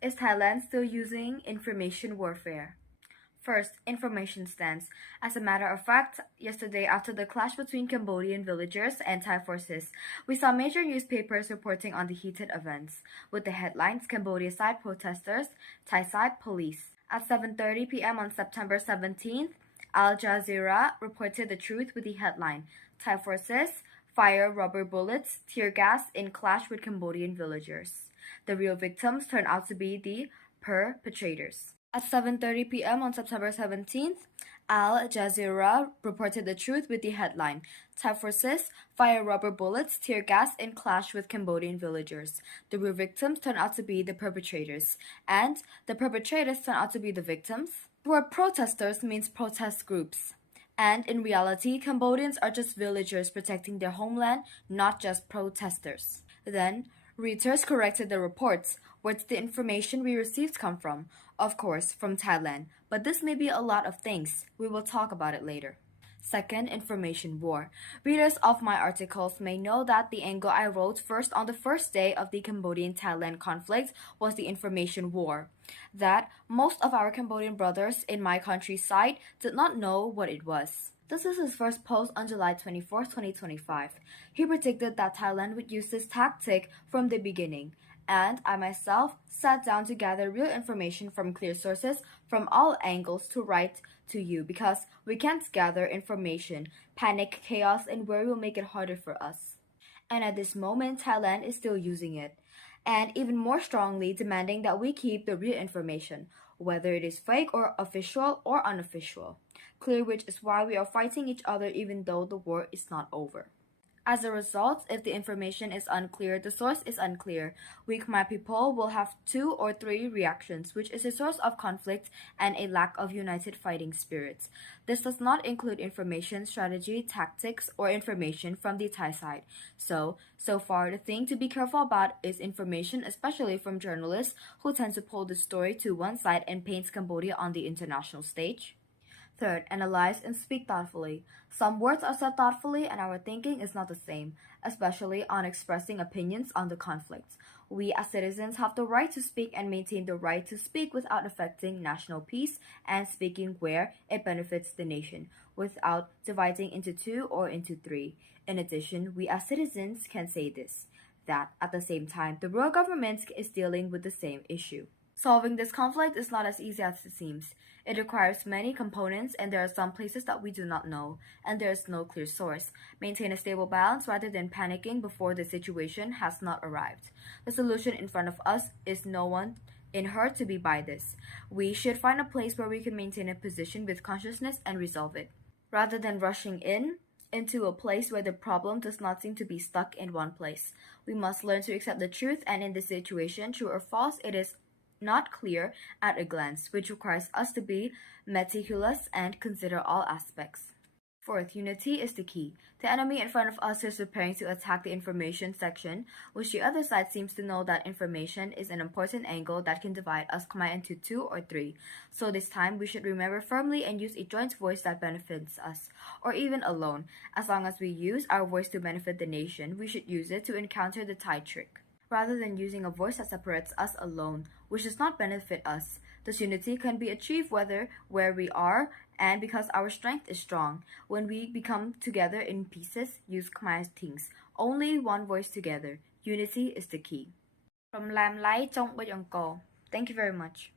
Is Thailand still using information warfare? First, information stance. As a matter of fact, yesterday after the clash between Cambodian villagers and Thai forces, we saw major newspapers reporting on the heated events, with the headlines Cambodia side protesters, Thai side police. At 7:30 p.m. on September 17th, Al Jazeera reported the truth with the headline Thai forces fire rubber bullets, tear gas in clash with Cambodian villagers. The real victims turned out to be the perpetrators. At 7:30 p.m. on September 17th, Al Jazeera reported the truth with the headline Thai forces fire rubber bullets, tear gas in clash with Cambodian villagers. The real victims turned out to be the perpetrators, and the perpetrators turned out to be the victims. The word protesters means protest groups. And in reality, Cambodians are just villagers protecting their homeland, not just protesters. Then, Reuters corrected the reports. Where did the information we received come from? Of course, from Thailand, but this may be a lot of things. We will talk about it later. Second, information war. Readers of my articles may know that the angle I wrote first on the first day of the Cambodian-Thailand conflict was the information war. That most of our Cambodian brothers in my country's side did not know what it was. This is his first post on July 24, 2025. He predicted that Thailand would use this tactic from the beginning, and I myself sat down to gather real information from clear sources from all angles to write to you because we can't gather information, panic, chaos, and worry will make it harder for us. And at this moment, Thailand is still using it, and even more strongly demanding that we keep the real information, whether it is fake or official or unofficial. Clear which is why we are fighting each other even though the war is not over. As a result, if the information is unclear, the source is unclear. We Khmer people will have 2 or 3 reactions, which is a source of conflict and a lack of united fighting spirits. This does not include information, strategy, tactics, or information from the Thai side. So far, the thing to be careful about is information, especially from journalists who tend to pull the story to one side and paint Cambodia on the international stage. Third, analyze and speak thoughtfully. Some words are said thoughtfully and our thinking is not the same, especially on expressing opinions on the conflict. We as citizens have the right to speak and maintain the right to speak without affecting national peace and speaking where it benefits the nation, without dividing into 2 or into 3. In addition, we as citizens can say this, that at the same time, the royal government is dealing with the same issue. Solving this conflict is not as easy as it seems. It requires many components, and there are some places that we do not know, and there is no clear source. Maintain a stable balance rather than panicking before the situation has not arrived. The solution in front of us is no one in hurt to be by this. We should find a place where we can maintain a position with consciousness and resolve it, rather than rushing into a place where the problem does not seem to be stuck in one place. We must learn to accept the truth, and in this situation, true or false, it is not clear at a glance, which requires us to be meticulous and consider all aspects. Fourth, unity is the key. The enemy in front of us is preparing to attack the information section, which the other side seems to know that information is an important angle that can divide us Khmer into 2 or 3. So this time, we should remember firmly and use a joint voice that benefits us, or even alone. As long as we use our voice to benefit the nation, we should use it to encounter the Thai trick, rather than using a voice that separates us alone, which does not benefit us. This unity can be achieved where we are and because our strength is strong. When we become together in pieces, use Khmer things. Only one voice together. Unity is the key. From Lam Lai Chong Boj Angkor. Thank you very much.